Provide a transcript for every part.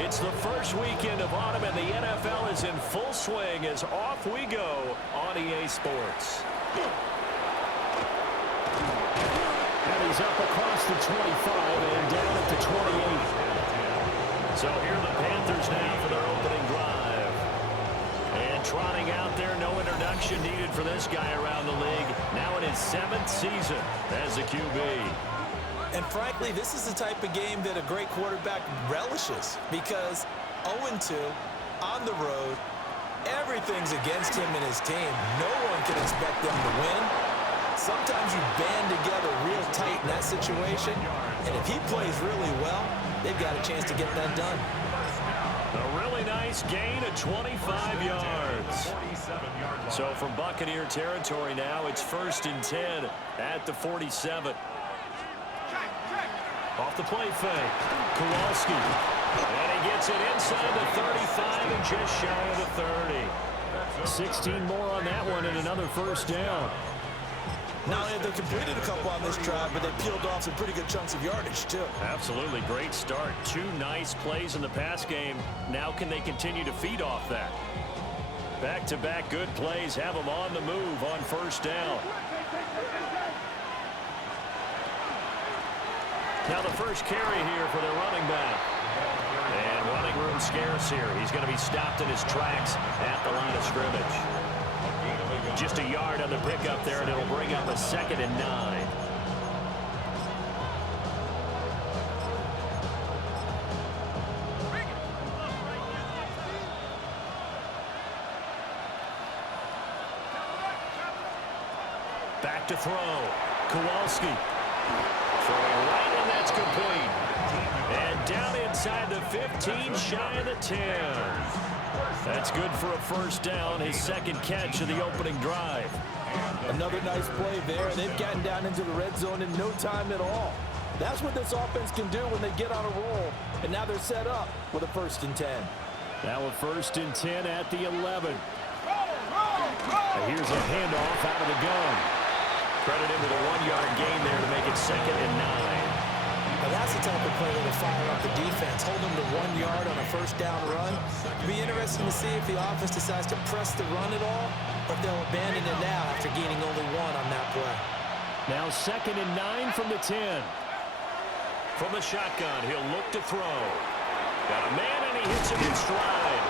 It's the first weekend of autumn, and the NFL is in full swing as off we go on EA Sports. And he's up across the 25 and down at the 28. So here are the Panthers now for their opening drive. And trotting out there, no introduction needed for this guy around the league. Now in his 7th season as a QB. And frankly, this is the type of game that a great quarterback relishes because 0-2 on the road, everything's against him and his team. No one can expect them to win. Sometimes you band together real tight in that situation, and if he plays really well, they've got a chance to get that done. A really nice gain of 25 yards. So from Buccaneer territory now, it's 1st and 10 at the 47. Off the play fake, Kowalski. And he gets it inside the 35 and just shy of the 30. 16 more on that one and another first down. Not only have they completed a couple on this drive, but they peeled off some pretty good chunks of yardage, too. Absolutely. Great start. 2 nice plays in the pass game. Now can they continue to feed off that? Back-to-back good plays have them on the move on first down. Now the first carry here for their running back. And running room scarce here. He's going to be stopped in his tracks at the line of scrimmage. Just a yard on the pickup there, and it'll bring up a 2nd and 9. Back to throw. Kowalski. Throwing right, and that's complete. And down inside the 15, shy of the 10. That's good for a first down, his 2nd catch of the opening drive. Another nice play there. They've gotten down into the red zone in no time at all. That's what this offense can do when they get on a roll. And now they're set up with a 1st and 10. Now a 1st and 10 at the 11. And here's a handoff out of the gun. Credit him with a 1-yard gain there to make it 2nd and 9. Now that's the type of play that'll fire up the defense. Hold them to 1 yard on a first down run. It'll be interesting to see if the offense decides to press the run at all, or if they'll abandon it now after gaining only 1 on that play. Now 2nd and 9 from the 10. From the shotgun, he'll look to throw. Got a man, and he hits him in stride.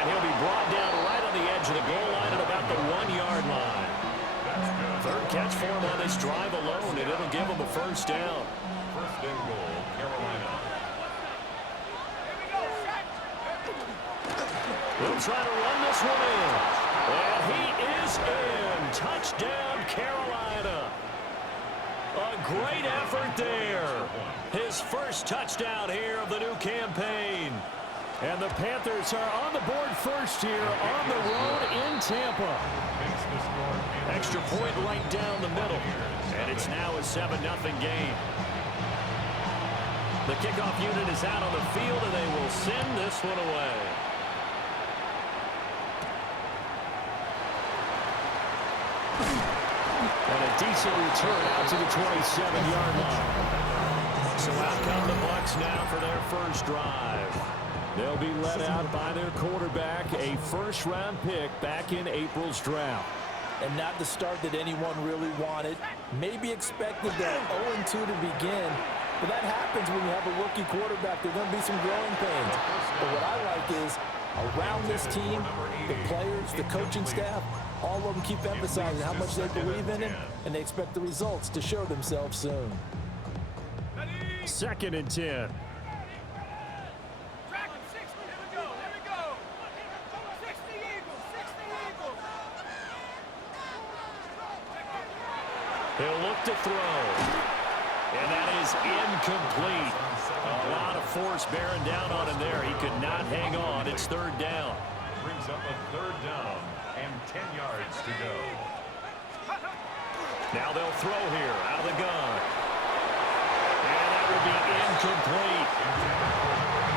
And he'll be brought down right on the edge of the goal line at about the 1-yard line. 3rd catch for him on this drive alone, and it'll give him a first down. 1st and goal, Carolina. He'll try to run this one in. And he is in. Touchdown, Carolina. A great effort there. His first touchdown here of the new campaign. And the Panthers are on the board first here on the road in Tampa. Extra point right down the middle. And it's now a 7-0 game. The kickoff unit is out on the field, and they will send this one away. And a decent return out to the 27-yard line. So out come the Bucs now for their first drive. They'll be led out by their quarterback, a first-round pick back in April's draft. And not the start that anyone really wanted. Maybe expected that 0-2 to begin. But that happens when you have a rookie quarterback. There are going to be some growing pains. But what I like is around this team, the players, the coaching staff, all of them keep emphasizing how much they believe in him, and they expect the results to show themselves soon. 2nd and 10. He'll look to throw. And that is incomplete. A lot of force bearing down on him there. He could not hang on. It's 3rd down. Brings up a 3rd down and 10 yards to go. Now they'll throw here out of the gun. And that will be incomplete.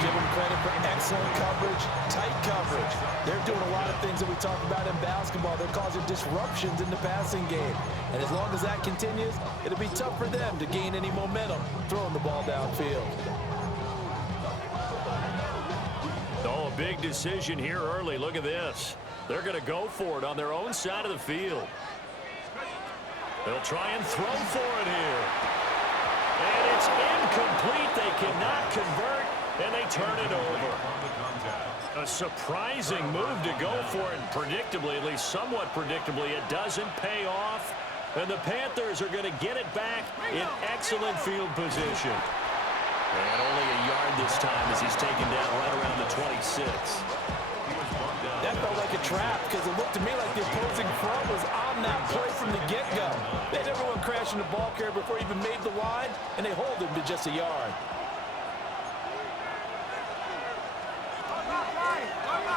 Give them credit for excellent coverage, tight coverage. They're doing a lot of things that we talk about in basketball. They're causing disruptions in the passing game. And as long as that continues, it'll be tough for them to gain any momentum throwing the ball downfield. big decision here early. Look at this. They're going to go for it on their own side of the field. They'll try and throw for it here. And it's incomplete. They cannot convert, and they turn it over. A surprising move to go for it, and predictably, at least somewhat predictably, it doesn't pay off. And the Panthers are going to get it back in excellent field position. And only a yard this time as he's taken down right around the 26. That felt like a trap because it looked to me like the opposing front was on that play from the get-go. They had everyone crashing the ball carrier before he even made the line, and they hold him to just a yard.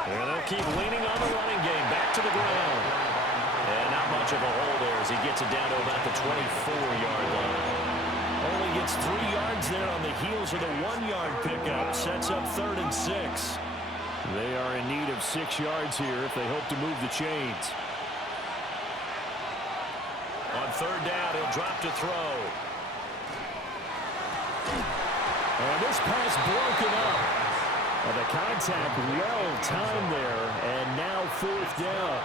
And they'll keep leaning on the running game. Back to the ground. And not much of a hole there as he gets it down to about the 24-yard line. Only gets 3 yards there on the heels of the 1-yard pickup. Sets up 3rd and 6. They are in need of 6 yards here if they hope to move the chains. On 3rd down, he'll drop to throw. And this pass broken up. The contact well timed there, and now 4th down.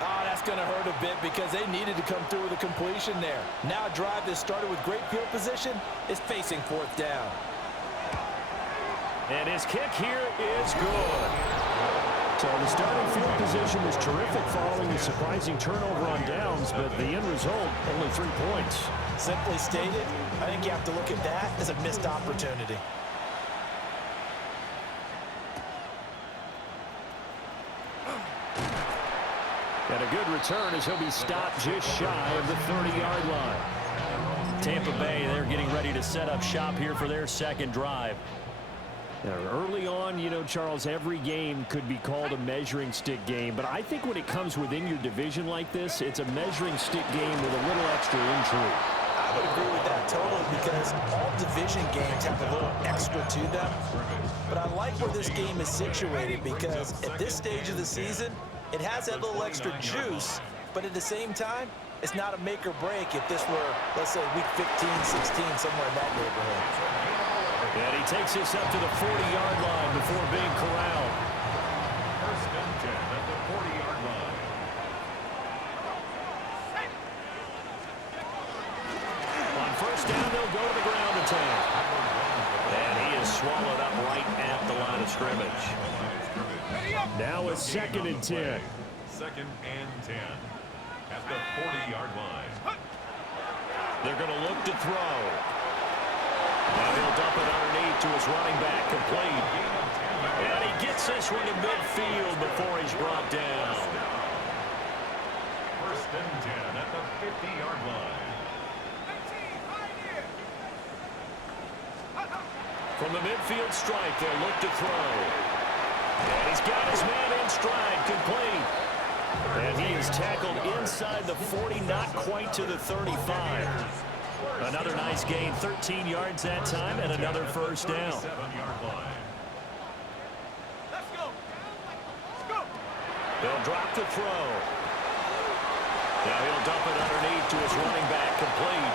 Oh, that's going to hurt a bit because they needed to come through with a completion there. Now a drive that started with great field position is facing 4th down. And his kick here is good. So the starting field position was terrific following the surprising turnover on downs, but the end result, only 3 points. Simply stated, I think you have to look at that as a missed opportunity. And a good return as he'll be stopped just shy of the 30-yard line. Tampa Bay, they're getting ready to set up shop here for their 2nd drive. Now, early on, you know, Charles, every game could be called a measuring stick game, but I think when it comes within your division like this, it's a measuring stick game with a little extra intrigue. I would agree with that totally because all division games have a little extra to them. But I like where this game is situated because at this stage of the season, it has that little extra juice, but at the same time, it's not a make or break if this were, let's say, week 15, 16, somewhere in that neighborhood. And he takes this up to the 40-yard line before being corralled. 1st and 10 at the 40-yard line. On 1st down, they'll go to the ground attack. And he is swallowed up right at the line of scrimmage. Now it's 2nd and 10. 2nd and 10 at the 40-yard line. They're going to look to throw. And he'll dump it underneath to his running back, complete. And he gets this one to midfield before he's brought down. 1st and 10 at the 50-yard line. From the midfield stripe, they'll look to throw. And he's got his man in stride, complete. And he is tackled inside the 40, not quite to the 35. Another nice gain, 13 yards that time, and another 1st down. 37-yard line. They'll drop the throw. Now he'll dump it underneath to his running back, complete.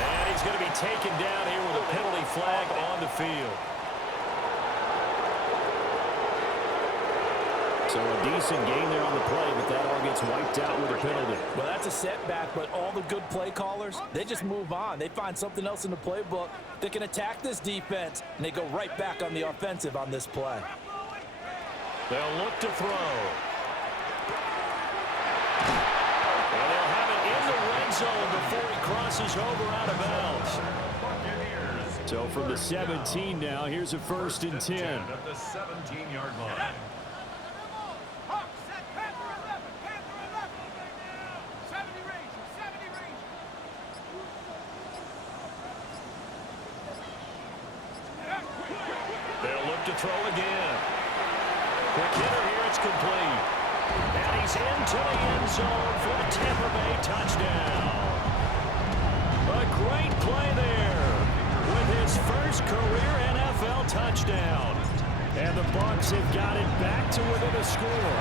And he's going to be taken down here with a penalty flag on the field. So a decent gain there on the play, but that all gets wiped out with a penalty. Well, that's a setback, but all the good play callers, they just move on. They find something else in the playbook that can attack this defense, and they go right back on the offensive on this play. They'll look to throw. And they'll have it in the red zone before he crosses over out of bounds. So from the 17 now, here's a 1st and 10. At the 17-yard line. To throw again. Quick hitter here, it's complete. And he's into the end zone for a Tampa Bay touchdown. A great play there with his first career NFL touchdown. And the Bucs have got it back to within a score.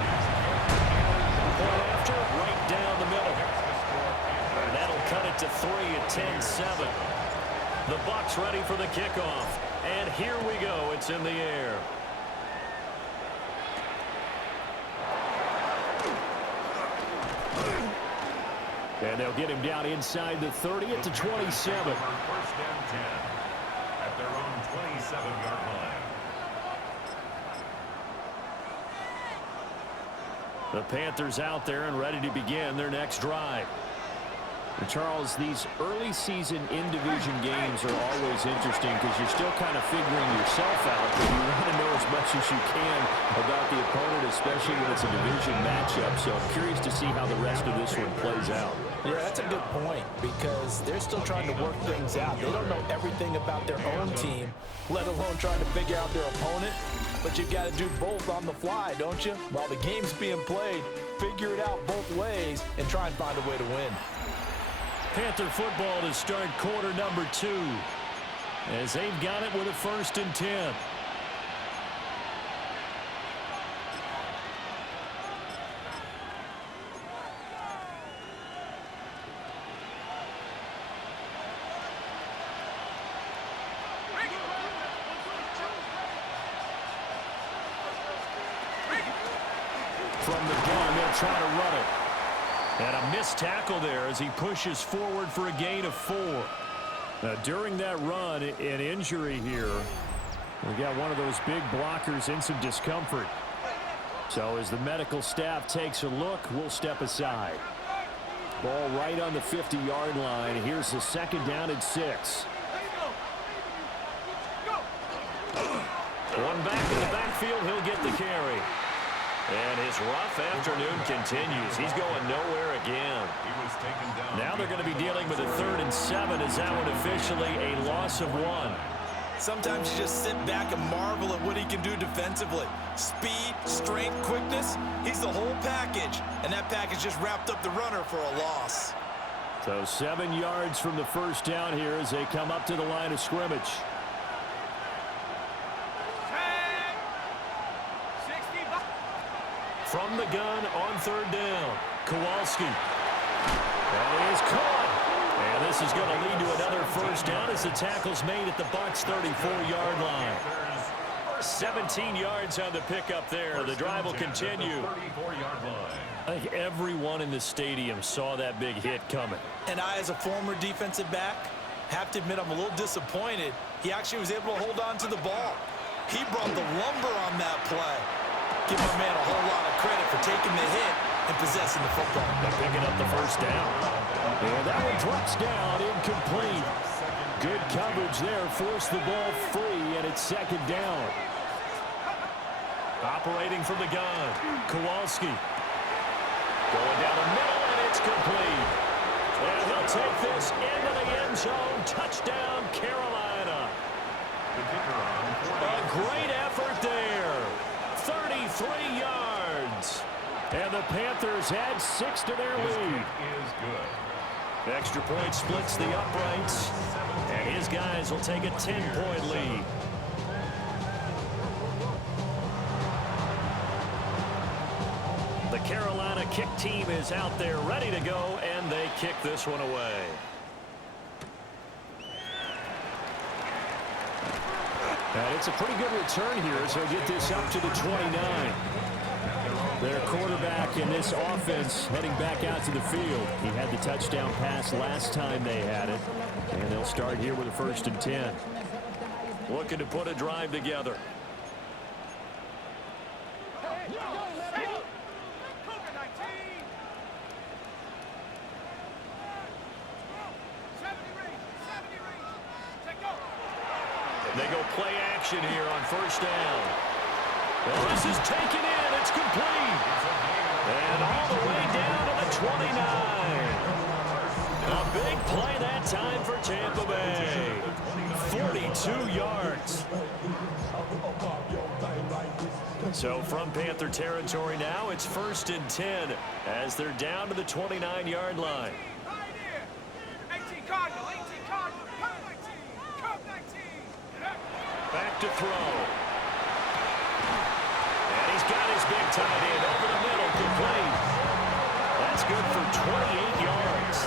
Point after, right down the middle. And that'll cut it to 3 at 10-7. The Bucs ready for the kickoff. and here we go. It's in the air. And they'll get him down inside the 30 at the 27. First and 10 at their own 27-yard line. The Panthers out there and ready to begin their next drive. And Charles, these early season in-division games are always interesting because you're still kind of figuring yourself out, but you want to know as much as you can about the opponent, especially when it's a division matchup. So I'm curious to see how the rest of this one plays out. Yeah, that's a good point because they're still trying to work things out. They don't know everything about their own team, let alone trying to figure out their opponent. But you've got to do both on the fly, don't you? While the game's being played, figure it out both ways and try and find a way to win. Panther football to start quarter number 2 as they've got it with a 1st and 10. From the gun, they'll try to run it. And a missed tackle there as he pushes forward for a gain of 4. During that run, an injury here. We got one of those big blockers in some discomfort. So as the medical staff takes a look, we'll step aside. Ball right on the 50-yard line. Here's the 2nd down and 6. One back in the backfield, he'll get the carry. And his rough afternoon continues. He's going nowhere again. He was taken down. Now they're going to be dealing with a 3rd and 7 as that one officially a loss of 1. Sometimes you just sit back and marvel at what he can do defensively. Speed, strength, quickness, he's the whole package. And that package just wrapped up the runner for a loss. So 7 yards from the 1st down here as they come up to the line of scrimmage. From the gun on 3rd down, Kowalski. That is caught. And this is going to lead to another 1st down as the tackle's made at the Bucs 34-yard line. 17 yards on the pickup there. The drive will continue. 34-yard line. I think everyone in the stadium saw that big hit coming. And I, as a former defensive back, have to admit I'm a little disappointed. He actually was able to hold on to the ball. He brought the lumber on that play. Give my man a whole lot of credit for taking the hit and possessing the football. They're picking up the 1st down. And that one drops down, incomplete. Good coverage there, forced the ball free, and it's 2nd down. Operating from the gun, Kowalski. Going down the middle, and it's complete. And he'll take this into the end zone. Touchdown, Carolina. The kicker on A great effort there. 33 yards. And the Panthers add 6 to their lead. is good. Extra point splits the uprights. And his guys will take a 10-point lead. The Carolina kick team is out there ready to go, and they kick this one away. And it's a pretty good return here as they'll get this up to the 29. Their quarterback in this offense heading back out to the field. He had the touchdown pass last time they had it. And they'll start here with a 1st and 10. Looking to put a drive together. They go play action here on 1st down. Well, this is taken in. It's complete. And all the way down to the 29. A big play that time for Tampa Bay. 42 yards. So from Panther territory now, it's 1st and 10 as they're down to the 29-yard line. Back to throw. And he's got his big tight end over the middle, complete. That's good for 28 yards.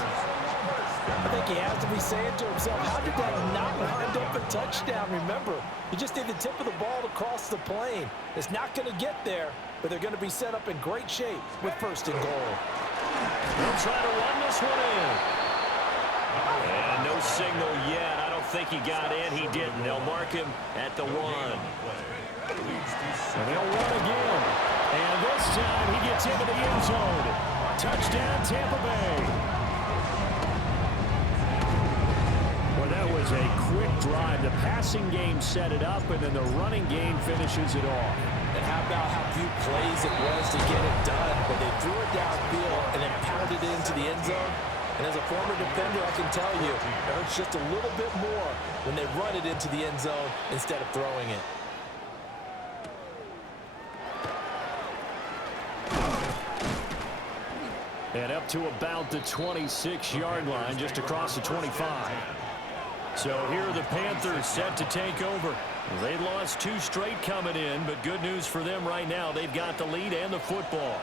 I think he has to be saying to himself, how did that not wind up at touchdown. Remember, you just need the tip of the ball to cross the plane. It's not going to get there, but they're going to be set up in great shape with first and goal. They'll try to run this one in. And no signal yet. I don't think he got in. He didn't. They'll mark him at the 1. And they'll run again. And this time he gets into the end zone. Touchdown, Tampa Bay. Well, that was a quick drive. The passing game set it up, and then the running game finishes it off. And how about how few plays it was to get it done, but they threw it downfield and then pounded it into the end zone. And as a former defender, I can tell you, it hurts just a little bit more when they run it into the end zone instead of throwing it. And up to about the 26-yard line, just across the 25. So here are the Panthers set to take over. They lost 2 straight coming in, but good news for them right now. They've got the lead and the football.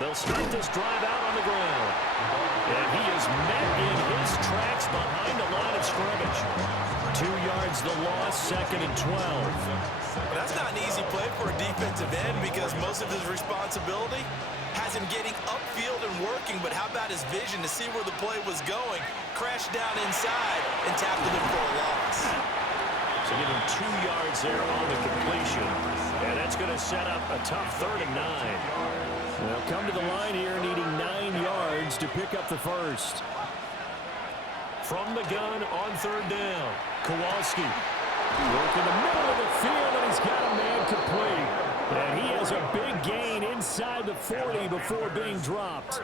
They'll start this drive out on the ground. And he is met in his tracks behind the line of scrimmage. 2 yards the loss, 2nd and 12. That's not an easy play for a defensive end because most of his responsibility has him getting upfield and working, but how about his vision to see where the play was going, crashed down inside, and tackled him for a loss. So give him 2 yards there on the completion, and that's going to set up a tough 3rd and 9. They'll come to the line here needing 9 yards to pick up the first. From the gun on 3rd down, Kowalski. Work in the middle of the field, and he's got a man complete. And he has a big gain inside the 40 before being dropped.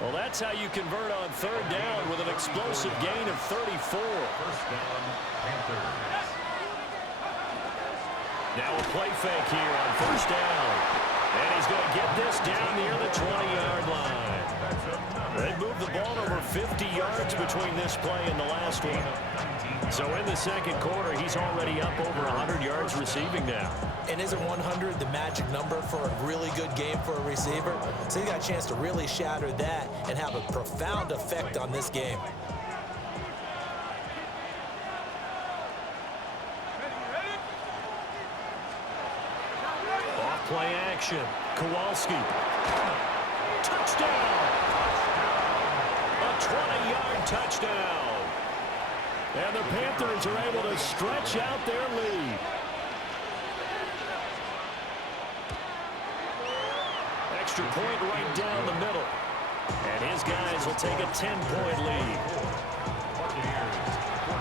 Well, that's how you convert on 3rd down with an explosive gain of 34. Now a play fake here on 1st down. And he's going to get this down near the 20-yard line. They moved the ball over 50 yards between this play and the last one. So in the 2nd quarter, he's already up over 100 yards receiving now. And isn't 100 the magic number for a really good game for a receiver? So he got a chance to really shatter that and have a profound effect on this game. Off play action. Kowalski. Touchdown! A 20-yard touchdown. And the Panthers are able to stretch out their lead. Extra point right down the middle. And his guys will take a 10-point lead.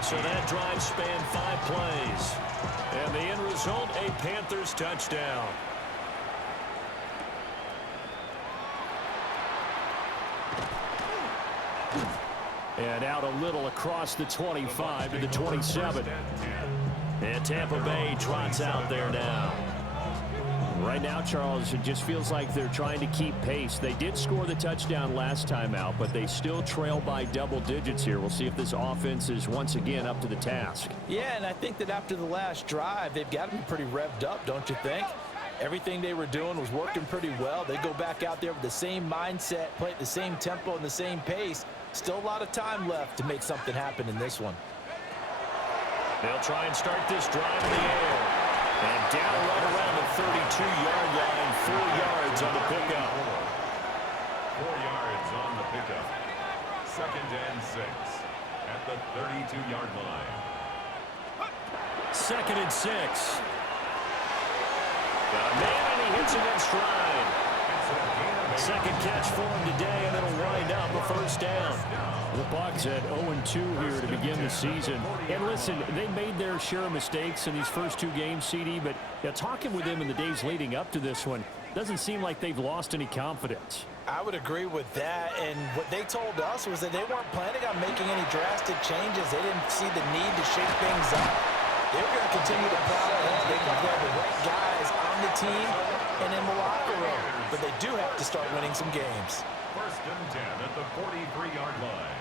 So that drive spanned 5 plays. And the end result, a Panthers touchdown. And out a little across the 25 to the 27. And Tampa Bay trots out there now. Right now, Charles, it just feels like they're trying to keep pace. They did score the touchdown last time out, but they still trail by double digits here. We'll see if this offense is once again up to the task. Yeah, and I think that after the last drive, they've got to be pretty revved up, don't you think? Everything they were doing was working pretty well. They go back out there with the same mindset, play at the same tempo and the same pace. Still a lot of time left to make something happen in this one. They'll try and start this drive in the air. And down right around the 32-yard line, 4 yards on the pickup. 4 yards on the pickup. 2nd and 6 at the 32-yard line. 2nd and 6. Got a man, and he hits it in stride. 2nd catch for him today, and it'll wind up a 1st down. The Bucs at 0-2 here to begin the season. And listen, they made their share of mistakes in these first 2 games, CD, but talking with them in the days leading up to this one, doesn't seem like they've lost any confidence. I would agree with that, and what they told us was that they weren't planning on making any drastic changes. They didn't see the need to shake things up. They were going to continue to plow ahead. They think they have the right guys on the team and in the locker room, but they do have to start winning some games. 1st and 10 at the 43-yard line.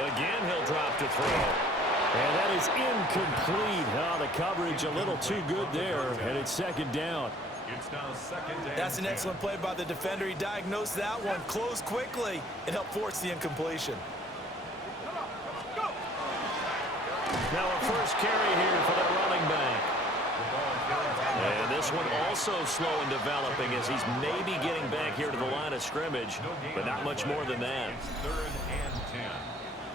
Again, he'll drop to throw. And that is incomplete. Oh, the coverage a little too good there, and it's 2nd down. It's now second and That's an 10. excellent play by the defender. He diagnosed that one, closed quickly, and helped force the incompletion. Now a first carry here for the running back. And this one also slow in developing as he's maybe getting back here to the line of scrimmage, but not much more than that. Third and 10.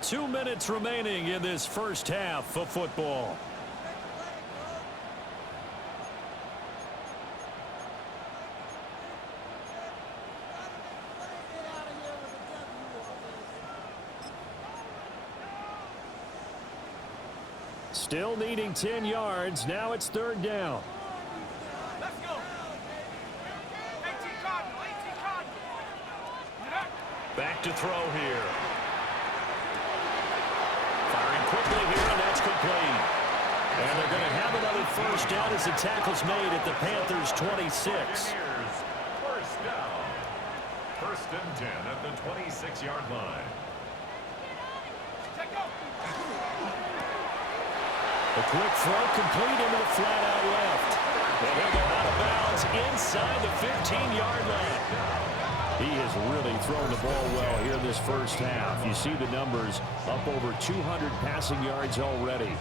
2 minutes remaining in this first half of football. Still needing 10 yards. Now it's third down. Let's go. 18 Cardinal, 18 Cardinal. Back to throw here. Firing quickly here, and that's complete. And they're going to have another first down as the tackle's made at the Panthers' 26. First down. First and 10 at the 26-yard line. Take go. A quick throw complete into the flat out left. And he'll go out of bounds inside the 15-yard line. He has really thrown the ball well here in this first half. You see the numbers, up over 200 passing yards already.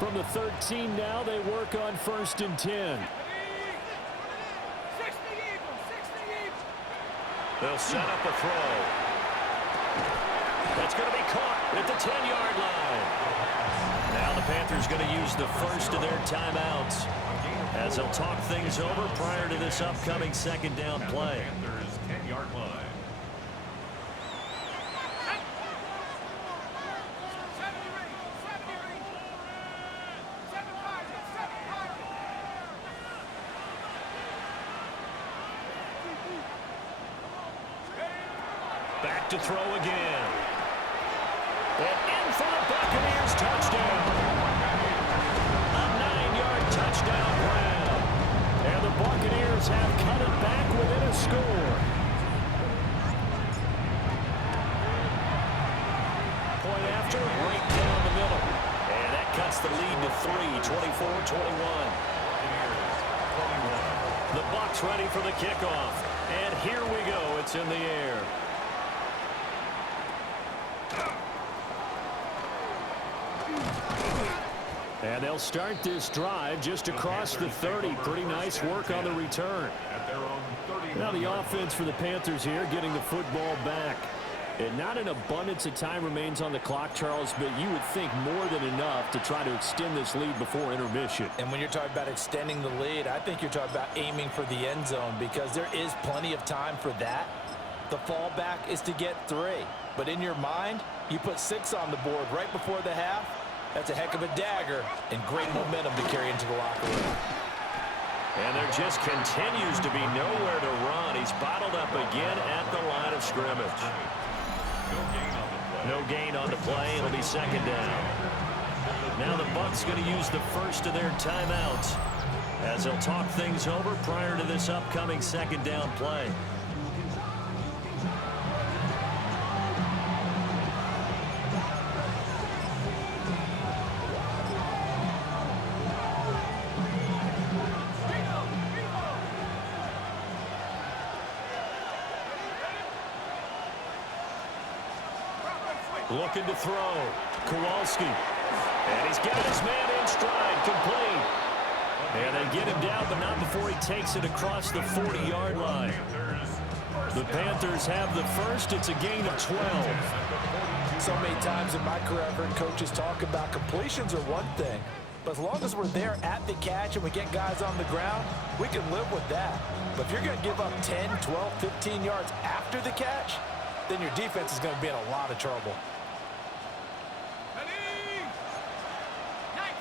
From the 13 now, they work on first and 10. 60 Eagles, 60 Eagles. They'll set up a throw. That's going to be caught at the 10-yard line. Now the Panthers going to use the first of their timeouts as they'll talk things over prior to this upcoming second down play. Panthers 10-yard line. 70 Eagles, 7 Pirates, 7 Pirates. Back to throw again. And in for the Buccaneers touchdown. A 9-yard touchdown grab. And the Buccaneers have cut it back within a score. Point after, right down the middle. And that cuts the lead to 3, 24-21. The Bucs ready for the kickoff. And here we go. It's in the air. And they'll start this drive just across the 30. Pretty nice work on the return. At their own 30. Now the offense for the Panthers here getting the football back. And not an abundance of time remains on the clock, Charles, but you would think more than enough to try to extend this lead before intermission. And when you're talking about extending the lead, I think you're talking about aiming for the end zone because there is plenty of time for that. The fallback is to get 3. But in your mind, you put 6 on the board right before the half. That's a heck of a dagger and great momentum to carry into the locker room. And there just continues to be nowhere to run. He's bottled up again at the line of scrimmage. No gain on the play. It'll be second down. Now the Bucs going to use the first of their timeouts as they'll talk things over prior to this upcoming second down play. Looking to throw. Kowalski. And he's got his man in stride, complete. And they get him down, but not before he takes it across the 40-yard line. The Panthers have the first. It's a gain of 12. So many times in my career, I've heard coaches talk about completions are one thing. But as long as we're there at the catch and we get guys on the ground, we can live with that. But if you're going to give up 10, 12, 15 yards after the catch, then your defense is going to be in a lot of trouble. 19,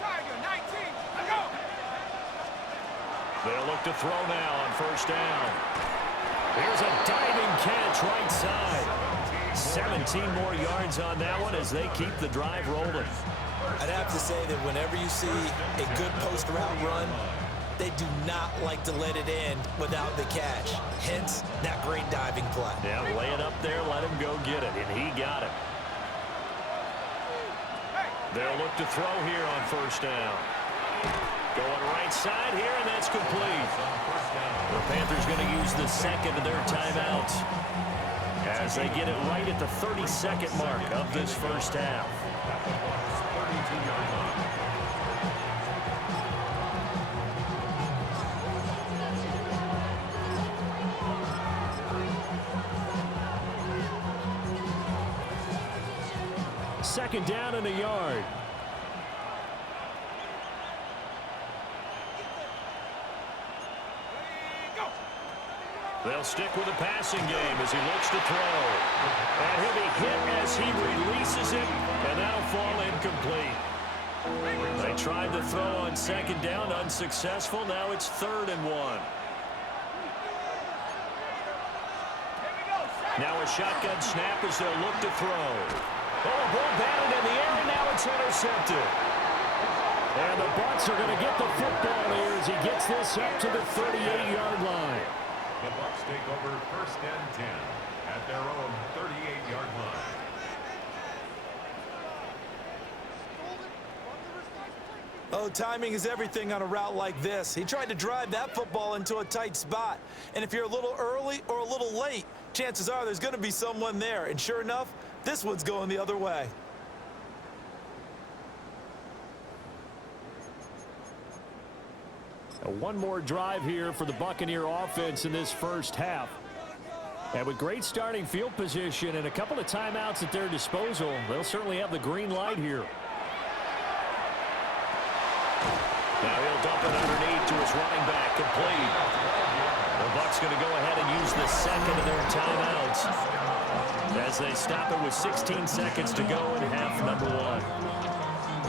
Tiger, 19. Let's go. They'll look to throw now on first down. Here's a diving catch right side. 17 more yards on that one as they keep the drive rolling. I'd have to say that whenever you see a good post route run, they do not like to let it end without the catch. Hence, that great diving play. Yeah, lay it up there, let him go get it, and he got it. They'll look to throw here on first down. Going right side here, and that's complete. The Panthers going to use the second of their timeouts as they get it right at the 32nd mark of this first half. 32-yard line. Second down and a yard. They'll stick with the passing game as he looks to throw. And he'll be hit as he releases it, and that'll fall incomplete. They tried to throw on second down, unsuccessful. Now it's 3rd and 1. Now a shotgun snap as they'll look to throw. Oh, a ball batted in the air, and now it's intercepted. And the Bucs are going to get the football here as he gets this up to the 38-yard line. The Bucs take over 1st and 10 at their own 38-yard line. Oh, timing is everything on a route like this. He tried to drive that football into a tight spot. And if you're a little early or a little late, chances are there's going to be someone there. And sure enough, this one's going the other way. One more drive here for the Buccaneer offense in this first half. And with great starting field position and a couple of timeouts at their disposal, they'll certainly have the green light here. Now he'll dump it underneath to his running back, complete. The Bucs going to go ahead and use the second of their timeouts as they stop it with 16 seconds to go in half number 1.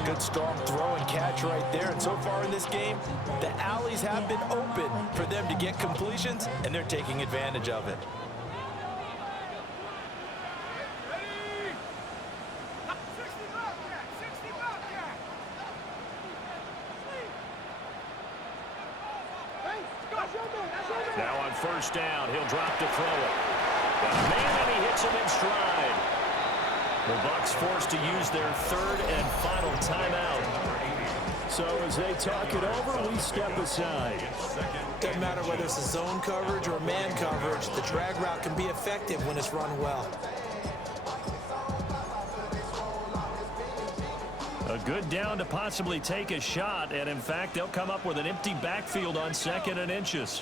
Good strong throw and catch right there. And so far in this game, the alleys have been open for them to get completions, and they're taking advantage of it. Now on first down, he'll drop to throw it. Got a man, and he hits him in stride. The Bucs forced to use their 3rd and final timeout. So as they talk it over, we step aside. Doesn't matter whether it's a zone coverage or man coverage, the drag route can be effective when it's run well. A good down to possibly take a shot, and in fact, they'll come up with an empty backfield on 2nd and inches.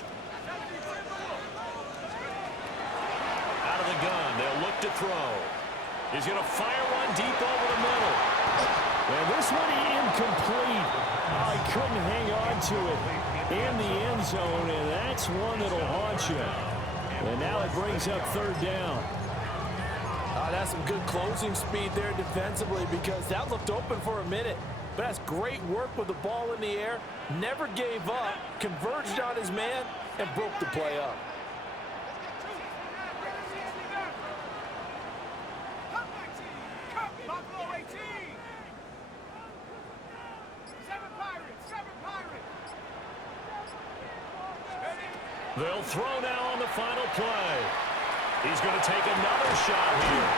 Out of the gun, they'll look to throw. He's going to fire one deep over the middle. And this one incomplete. Oh, he couldn't hang on to it in the end zone, and that's one that'll haunt you. And now it brings up 3rd down. That's some good closing speed there defensively, because that looked open for a minute. But that's great work with the ball in the air. Never gave up, converged on his man, and broke the play up. They'll throw now on the final play. He's going to take another shot here.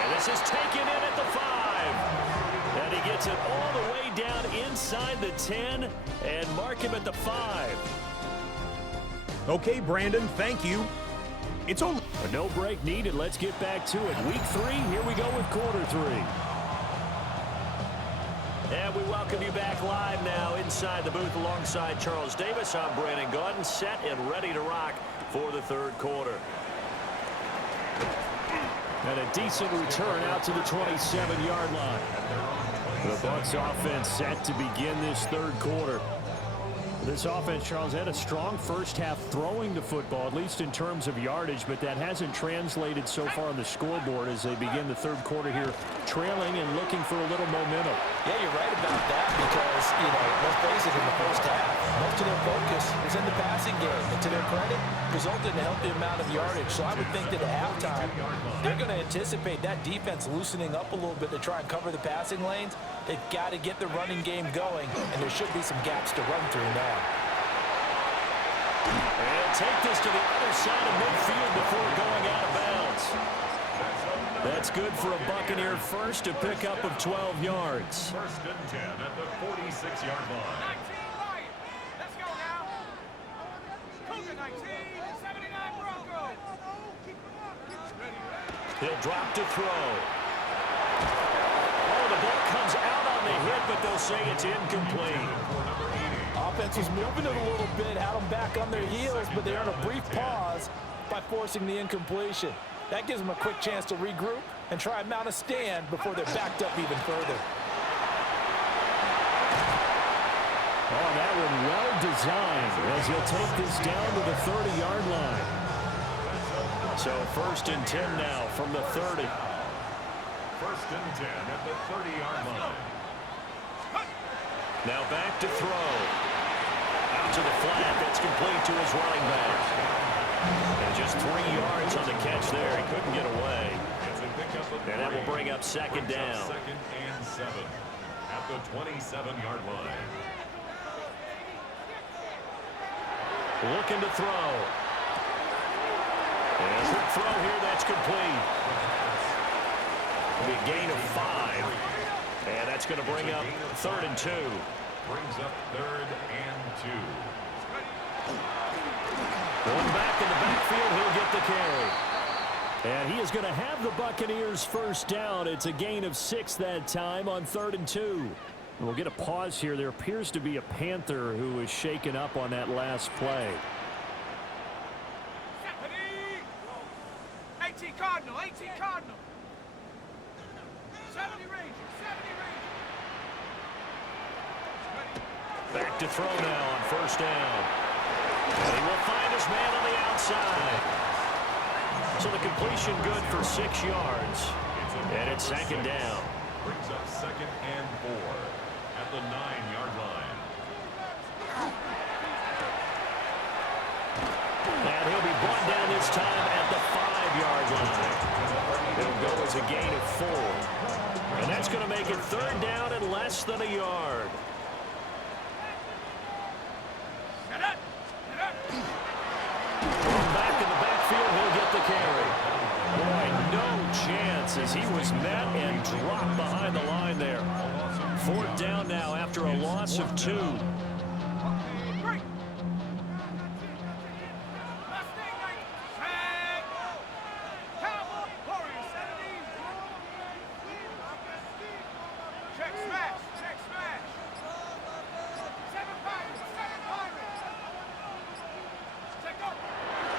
And this is taken in at the 5. And he gets it all the way down inside the 10 and mark him at the 5. Okay, Brandon, thank you. It's only No break needed. Let's get back to it. Week 3, here we go with quarter 3. And we welcome you back live now inside the booth alongside Charles Davis. I'm Brandon Gaudin, set and ready to rock for the 3rd quarter. And a decent return out to the 27-yard line. The Bucs offense set to begin this 3rd quarter. This offense, Charles, had a strong first half throwing the football, at least in terms of yardage, but that hasn't translated so far on the scoreboard as they begin the 3rd quarter here, trailing and looking for a little momentum. Yeah, you're right about that, because, let's face it, in the first half, most of their focus was in the passing game. And to their credit, resulted in a healthy amount of yardage. So I would think that at halftime, they're going to anticipate that defense loosening up a little bit to try and cover the passing lanes. They've got to get the running game going, and there should be some gaps to run through now. And take this to the other side of midfield before going out of bounds. That's good for a Buccaneer first, a pickup of 12 yards. 1st and 10 at the 46-yard line. He'll drop to throw. Oh, the ball comes out on the hit, but they'll say it's incomplete. Offense was moving it a little bit, had them back on their heels, but they earned a brief pause by forcing the incompletion. That gives them a quick chance to regroup and try and mount a stand before they're backed up even further. Oh, that one well designed as he'll take this down to the 30-yard line. So 1st and 10 now from the 30. 1st and 10 at the 30-yard line. Now back to throw. Out to the flat. That's complete to his running back. And just 3 yards on the catch there. He couldn't get away. And that will bring up 2nd down. 2nd and 7 at the 27-yard line. Looking to throw. And a quick throw here. That's complete. It'll be a gain of 5. And that's going to bring up 3rd and 2. Brings up 3rd and 2. Going back in the backfield, he'll get the carry. And he is going to have the Buccaneers first down. It's a gain of 6 that time on 3rd and 2. We'll get a pause here. There appears to be a Panther who is shaken up on that last play. 18 Cardinal, 18 Cardinal. 70 Ranger, 70 Ranger. Back to throw now on 1st down. And he will find his man on the outside. So the completion good for 6 yards. And it's 2nd down. Brings up 2nd and 4 at the 9-yard line. And he'll be brought down this time at the 5-yard line. It'll go as a gain of 4. And that's going to make it 3rd down and less than a yard. Back in the backfield, he'll get the carry. Boy, no chance as he was met and dropped behind the line there. 4th down now after a loss of 2.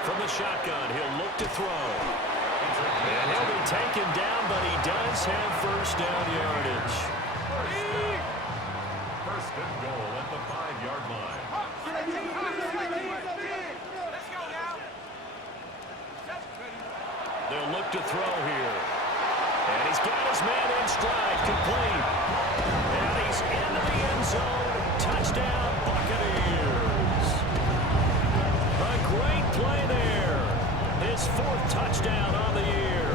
From the shotgun, he'll look to throw. And he'll be taken down, but he does have 1st down yardage. 1st and goal at the 5-yard line. Let's go now. They'll look to throw here. And he's got his man in stride, complete. And he's into the end zone. Touchdown, Buccaneers. A great play there. His 4th touchdown on the year.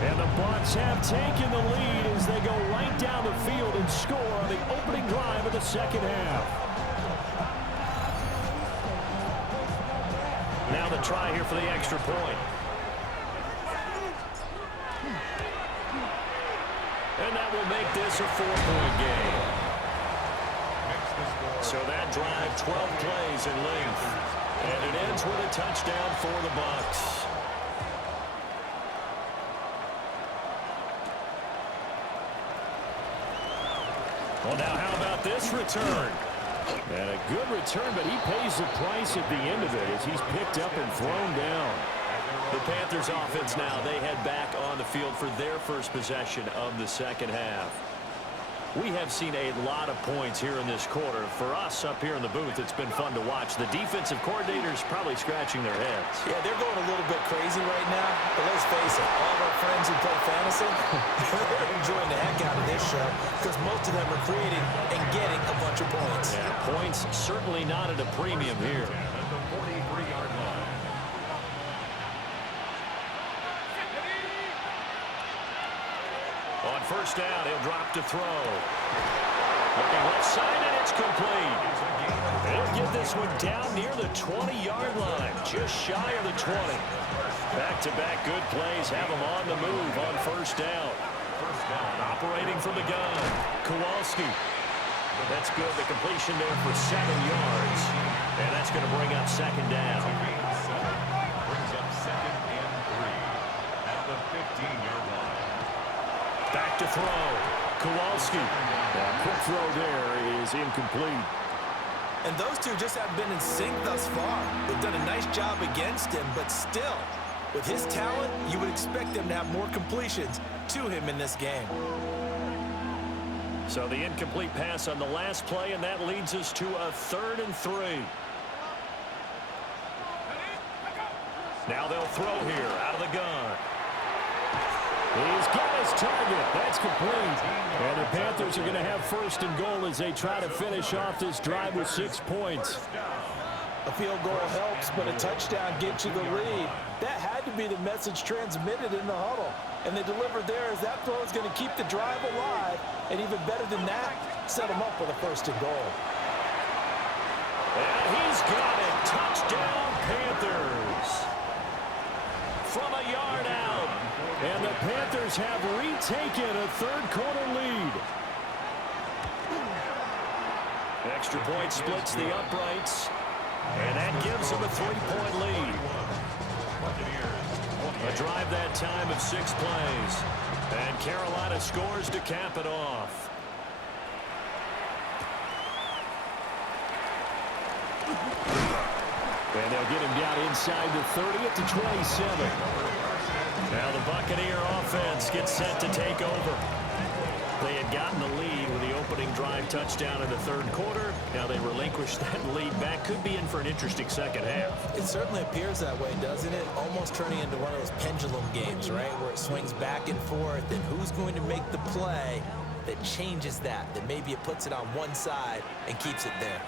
And the Bucs have taken the lead as they go right down the field and score on the opening drive of the 2nd half. Now the try here for the extra point. And that will make this a 4-point game. So that drive, 12 plays in length. And it ends with a touchdown for the Bucs. Well, now how about this return? And a good return, but he pays the price at the end of it as he's picked up and thrown down. The Panthers offense now, they head back on the field for their first possession of the 2nd half. We have seen a lot of points here in this quarter. For us up here in the booth, it's been fun to watch. The defensive coordinators probably scratching their heads. Yeah, they're going a little bit crazy right now, but let's face it, all of our friends who play fantasy, they're enjoying the heck out of this show because most of them are creating and getting a bunch of points. Yeah, points certainly not at a premium here. At the 43-yard line. On 1st down, he'll drop to throw. Looking left side, and it's complete. They'll get this one down near the 20-yard line, just shy of the 20. Back-to-back good plays have them on the move on 1st down. Operating from the gun, Kowalski. That's good. The completion there for 7 yards. And that's going to bring up 2nd down. Brings up 2nd and 3 at the 15. throw. Kowalski. That quick throw there is incomplete. And those two just have been in sync thus far. They've done a nice job against him, but still, with his talent, you would expect him to have more completions to him in this game. So the incomplete pass on the last play, and that leads us to a 3rd and 3. Now they'll throw here out of the gun. He's got his target. That's complete. And the Panthers are going to have 1st and goal as they try to finish off this drive with 6 points. A field goal helps, but a touchdown gets you the lead. That had to be the message transmitted in the huddle. And they delivered there as that throw is going to keep the drive alive. And even better than that, set them up with a 1st and goal. And he's got it. Touchdown, Panthers. From a yard out. And the Panthers have retaken a 3rd quarter lead. Extra point splits the uprights. And that gives them a 3-point lead. A drive that time of 6 plays. And Carolina scores to cap it off. And they'll get him down inside the 30 at the 27. Now the Buccaneer offense gets set to take over. They had gotten the lead with the opening drive touchdown in the 3rd quarter. Now they relinquish that lead back. Could be in for an interesting second half. It certainly appears that way, doesn't it? Almost turning into one of those pendulum games, right? Where it swings back and forth, and who's going to make the play that changes that maybe it puts it on one side and keeps it there.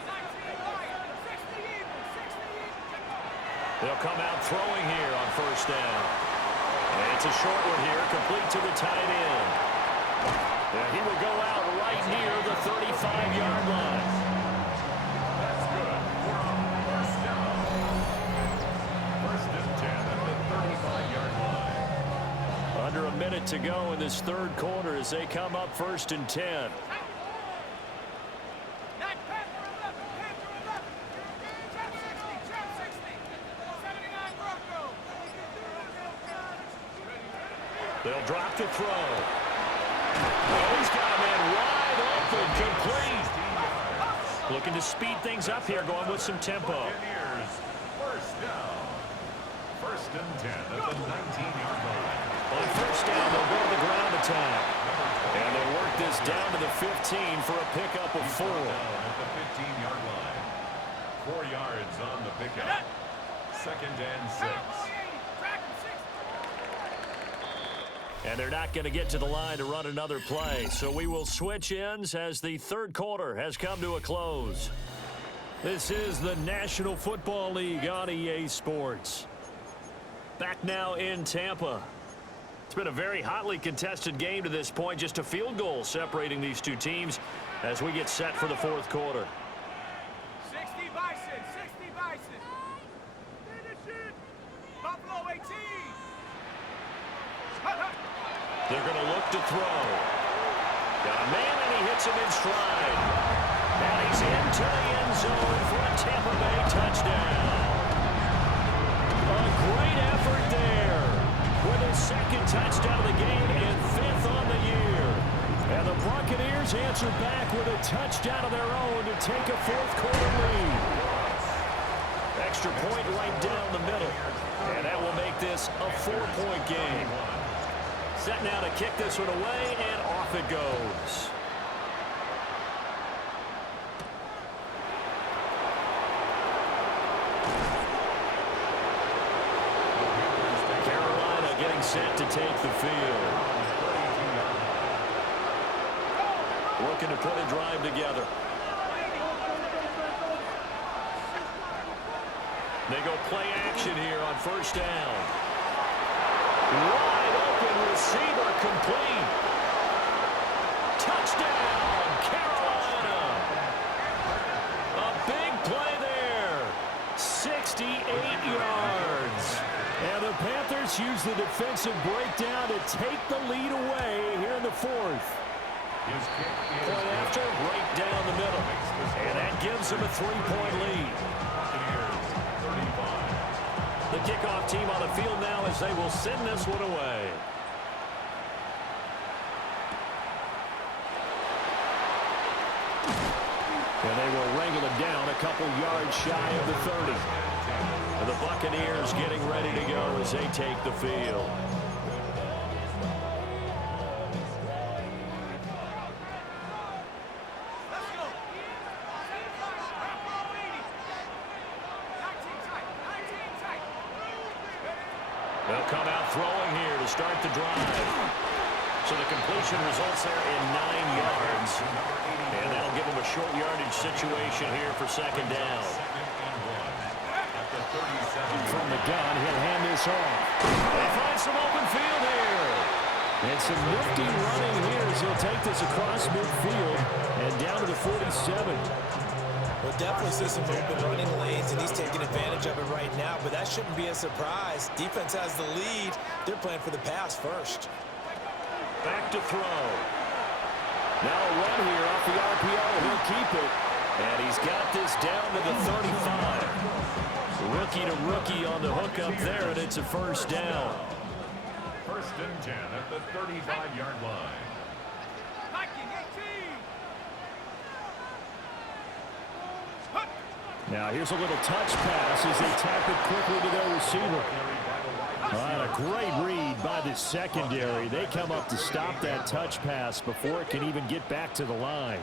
They'll come out throwing here on 1st down. And it's a short one here, complete to the tight end. And he will go out right near the 35-yard line. That's good. We're on 1st down. 1st and 10 at the 35-yard line. Under a minute to go in this 3rd quarter as they come up 1st and 10. They'll drop the throw. Oh, he's got a man wide open, complete. Looking to speed things up here, going with some tempo. Buccaneers, 1st down. 1st and 10 at the 19-yard line. On 1st down, they'll go to the ground attack. And they'll work this down to the 15 for a pickup of 4. At the 15-yard line. 4 yards on the pickup. 2nd and 6. And they're not going to get to the line to run another play. So we will switch ends as the 3rd quarter has come to a close. This is the National Football League on EA Sports. Back now in Tampa. It's been a very hotly contested game to this point. Just a field goal separating these two teams as we get set for the 4th quarter. 60 Bison, 60 Bison. Finish it. Buffalo 18. They're going to look to throw. Got a man, and he hits him in stride. And he's into the end zone for a Tampa Bay touchdown. A great effort there with his 2nd touchdown of the game and 5th on the year. And the Buccaneers answer back with a touchdown of their own to take a 4th quarter lead. Extra point right down the middle. And that will make this a 4-point game. Set now to kick this one away, and off it goes. Carolina getting set to take the field. Looking to put a drive together. They go play action here on 1st down. Wide open receiver, complete. Touchdown, Carolina. A big play there. 68 yards. And the Panthers use the defensive breakdown to take the lead away here in the 4th. Point after, right down the middle. And that gives them a 3-point lead. The kickoff team on the field now as they will send this one away. And they will wrangle it down a couple yards shy of the 30. And the Buccaneers getting ready to go as they take the field. They'll come out throwing here to start the drive. So the completion results there in 9 yards. And that'll give them a short yardage situation here for second down. From the gun, he'll hand this off. They find some open field here. And some nifty running here as he'll take this across midfield and down to the 47. Well, definitely see some open running lanes, and he's taking advantage of it right now, but that shouldn't be a surprise. Defense has the lead. They're playing for the pass first. Back to throw. Now a run here off the RPO. He'll keep it. And he's got this down to the 35. Rookie to rookie on the hook up there, and it's a first down. First and 10 at the 35-yard line. Now here's a little touch pass as they tap it quickly to their receiver. A great read by the secondary. They come up to stop that touch pass before it can even get back to the line.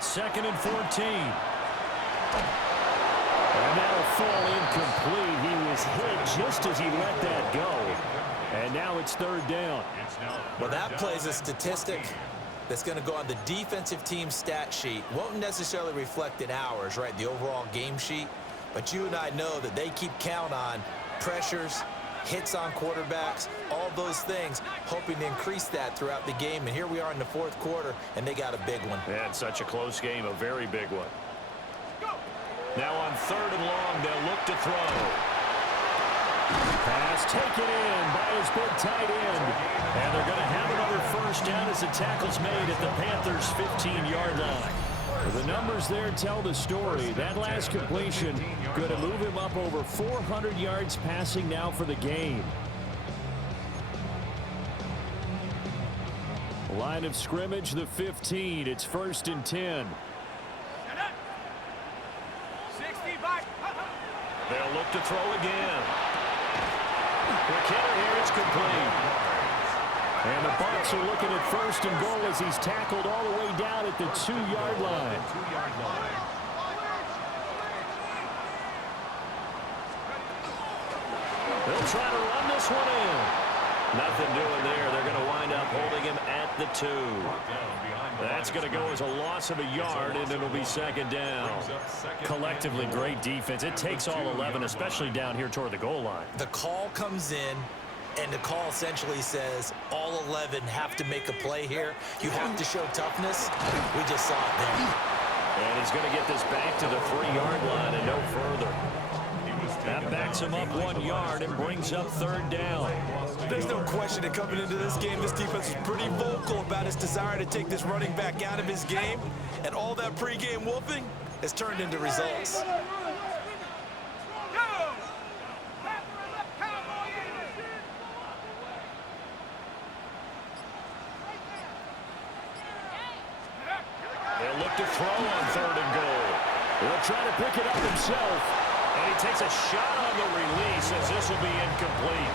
Second and 14. And that'll fall incomplete. He was hit just as he let that go. And now it's third down. Well, that plays a statistic that's going to go on the defensive team stat sheet. Won't necessarily reflect in ours, right, the overall game sheet. But you and I know that they keep count on pressures, hits on quarterbacks, all those things, hoping to increase that throughout the game. And here we are in the fourth quarter, and they got a big one. Yeah, it's such a close game, a very big one. Now on third and long, they'll look to throw. Pass taken in by his big tight end. And they're going to have another first down as the tackle's made at the Panthers' 15-yard line. The numbers there tell the story. That last completion going to move him up over 400 yards passing now for the game. Line of scrimmage, the 15. It's first and 10. They'll look to throw again. McKinnon here is complete. And the Bucs are looking at first and goal as he's tackled all the way down at the 2-yard line. They'll try to run this one in. Nothing doing there. They're going to wind up holding him at the 2. That's going to go as a loss of a yard, and it'll be second down. Collectively, great defense. It takes all 11, especially down here toward the goal line. The call comes in, and the call essentially says all 11 have to make a play here. You have to show toughness. We just saw it there. And he's going to get this back to the 3-yard line and no further. That backs him up 1 yard and brings up third down. There's no question that coming into this game, this defense was pretty vocal about its desire to take this running back out of his game. And all that pregame wolfing has turned into results. They'll look to throw on third and goal. He'll try to pick it up himself. And he takes a shot on the release as this will be incomplete.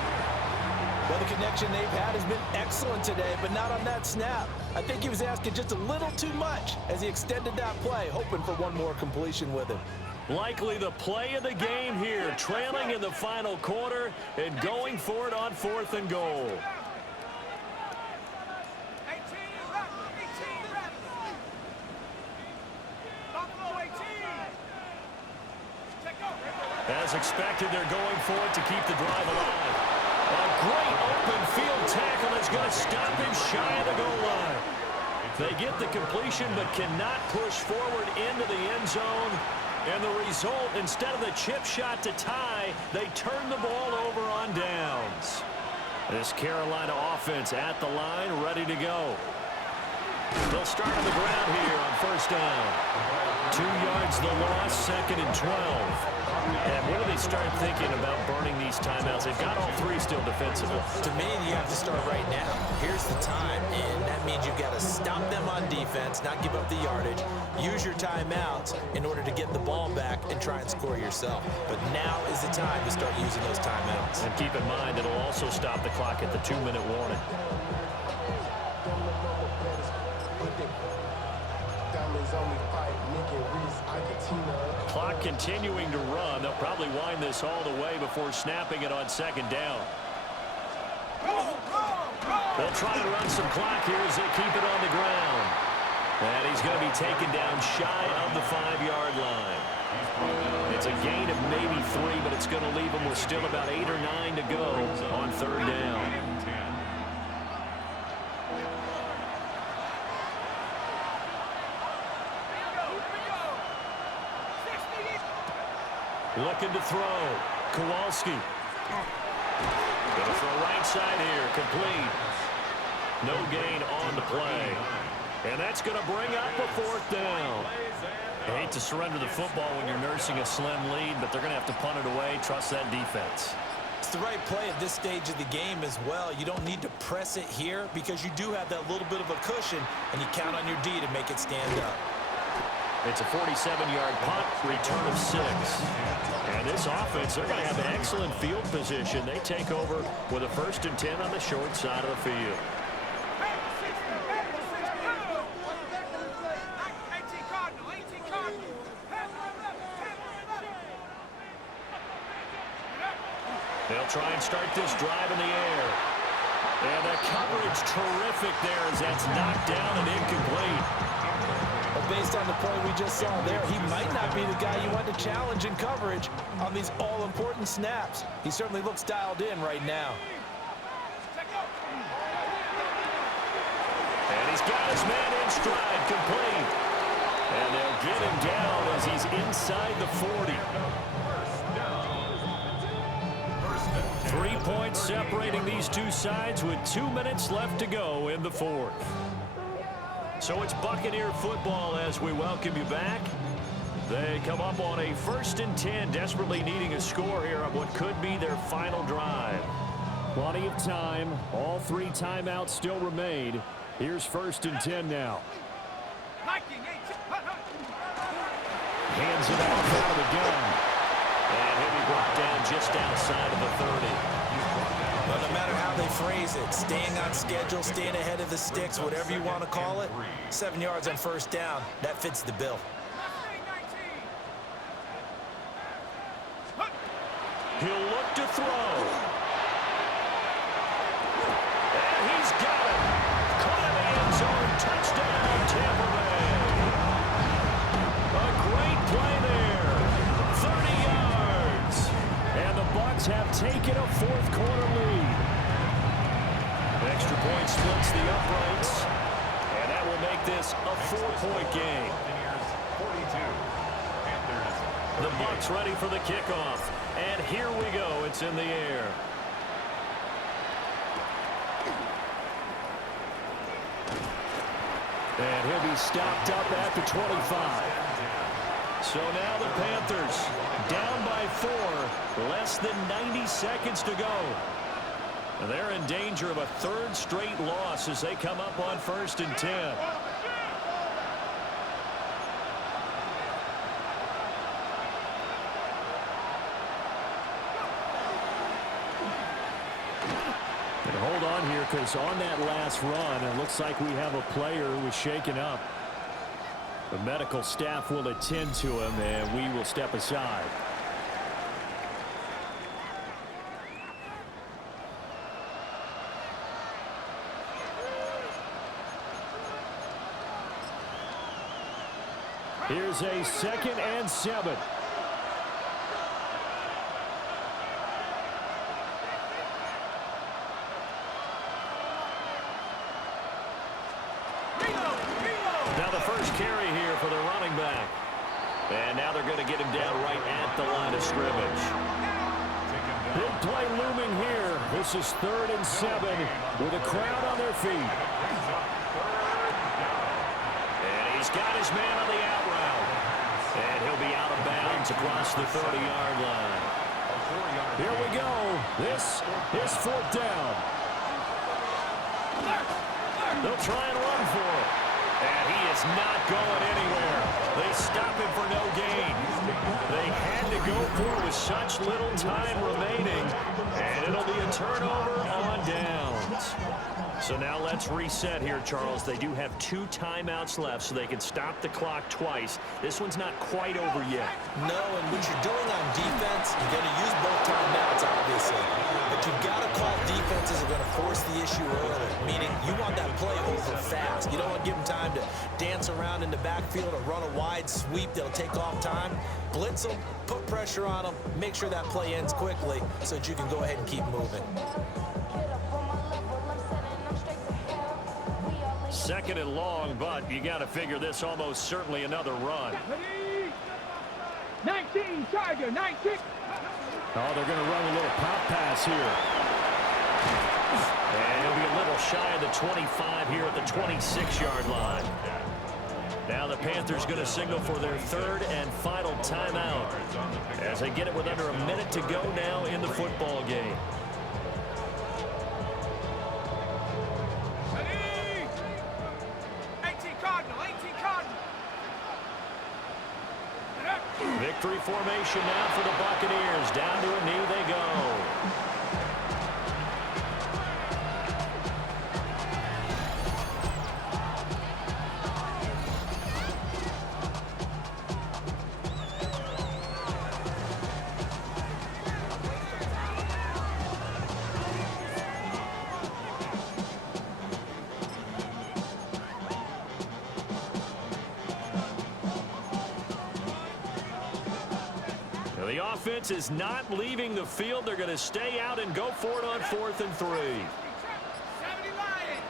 Well, the connection they've had has been excellent today, but not on that snap. I think he was asking just a little too much as he extended that play, hoping for one more completion with him. Likely the play of the game here, trailing in the final quarter and going for it on fourth and goal. As expected, they're going for it to keep the drive alive. A great open field tackle is going to stop him shy of the goal line. They get the completion but cannot push forward into the end zone. And the result, instead of the chip shot to tie, they turn the ball over on downs. This Carolina offense at the line, ready to go. They'll start on the ground here on first down. 2 yards the loss, second and 12. And when do they start thinking about burning these timeouts? They've got all three still defensively. To me, you have to start right now. Here's the time, and that means you've got to stop them on defense, not give up the yardage, use your timeouts in order to get the ball back and try and score yourself. But now is the time to start using those timeouts. And keep in mind, it'll also stop the clock at the 2-minute warning. Clock continuing to run. They'll probably wind this all the way before snapping it on second down. They'll try to run some clock here as they keep it on the ground. And he's going to be taken down shy of the 5-yard line. It's a gain of maybe 3, but it's going to leave them with still about 8 or 9 to go on third down. Looking to throw. Kowalski. Going to throw right side here. Complete. No gain on the play. And that's going to bring up a fourth down. I hate to surrender the football when you're nursing a slim lead, but they're going to have to punt it away. Trust that defense. It's the right play at this stage of the game as well. You don't need to press it here because you do have that little bit of a cushion, and you count on your D to make it stand up. It's a 47-yard punt, return of 6. And this offense, they're going to have excellent field position. They take over with a 1st and 10 on the short side of the field. They'll try and start this drive in the air. And the coverage terrific there as that's knocked down and incomplete. Well, based on the play we just saw there, he might not be the guy you want to challenge in coverage on these all-important snaps. He certainly looks dialed in right now. And he's got his man in stride, complete. And they'll get him down as he's inside the 40. 3 points separating these two sides with 2 minutes left to go in the fourth. So it's Buccaneer football as we welcome you back. They come up on a 1st and 10, desperately needing a score here on what could be their final drive. Plenty of time. All 3 timeouts still remain. Here's 1st and 10 now. Hands it off out of the gun. And he'll be brought down just outside of the 30. Well, no matter how they phrase it, staying on schedule, staying ahead of the sticks, whatever you want to call it, 7 yards on 1st down, that fits the bill. He'll look to throw. And he's got it. Caught in the end zone. Touchdown, Tampa Bay. A great play there. 30 yards. And the Bucs have taken a fourth-quarter lead. Extra point splits the uprights. And that will make this a 4-point game. The Bucs ready for the kickoff. And here we go. It's in the air. And he'll be stopped up at the 25. So now the Panthers down by 4, less than 90 seconds to go. And they're in danger of a 3rd straight loss as they come up on 1st and 10. And hold on here, because on that last run, it looks like we have a player who was shaken up. The medical staff will attend to him, and we will step aside. Here's a 2nd and 7. Now the first carry here for the running back. And now they're going to get him down right at the line of scrimmage. Big play looming here. This is 3rd and 7 with a crowd on their feet. And he's got his man on the out route. And he'll be out of bounds across the 30-yard line. Here we go. This is fourth down. They'll try and run for it. And he is not going anywhere. They stop him for no gain. They had to go for it with such little time remaining. And it'll be a turnover on downs. So now let's reset here, Charles. They do have 2 timeouts left, so they can stop the clock twice. This one's not quite over yet. No, and what you're doing on defense, you're going to use both timeouts, obviously. But you've got to call defenses are going to force the issue early, meaning you want that play over fast. You don't want to give them time to dance around in the backfield or run a wide sweep that'll take off time. Blitz them, put pressure on them, make sure that play ends quickly so that you can go ahead and keep moving. Second and long, but you got to figure this almost certainly another run. 19, Tiger, 19. Oh, they're going to run a little pop pass here. And he'll be a little shy of the 25 here at the 26-yard line. Now the Panthers going to signal for their 3rd and final timeout as they get it with under a minute to go now in the football game. 18 Cardinal, 18 Cardinal. Victory formation now for the Buccaneers. Down to a knee they go. The offense is not leaving the field. They're going to stay out and go for it on 4th and 3. 70 Lions.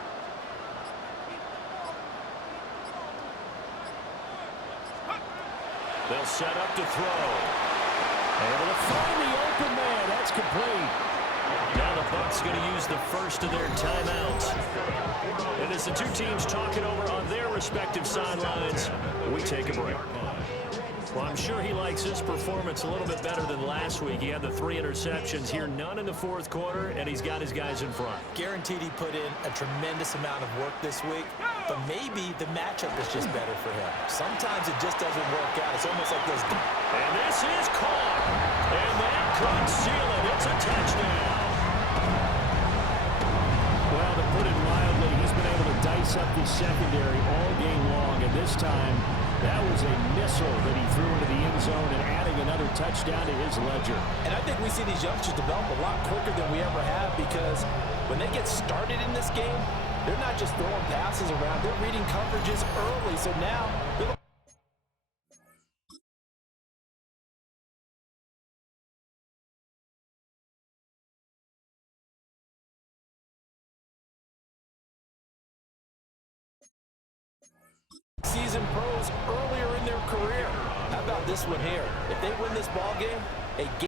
They'll set up to throw. Able to find the open man. That's complete. Now the Bucs going to use the first of their timeouts. And as the 2 teams talking over on their respective sidelines, we take a break. Well, I'm sure he likes his performance a little bit better than last week. He had the 3 interceptions here, none in the 4th quarter, and he's got his guys in front. Guaranteed he put in a tremendous amount of work this week, but maybe the matchup is just better for him. Sometimes it just doesn't work out. It's almost like those... And this is caught. And that could seal it. It's a touchdown. Well, to put it mildly, he's been able to dice up the secondary all game long, and this time that was a missile that he threw into the end zone and adding another touchdown to his ledger. And I think we see these youngsters develop a lot quicker than we ever have because when they get started in this game, they're not just throwing passes around. They're reading coverages early, so now they're seasoned pros earlier in their career. How about this one here? If they win this ball game,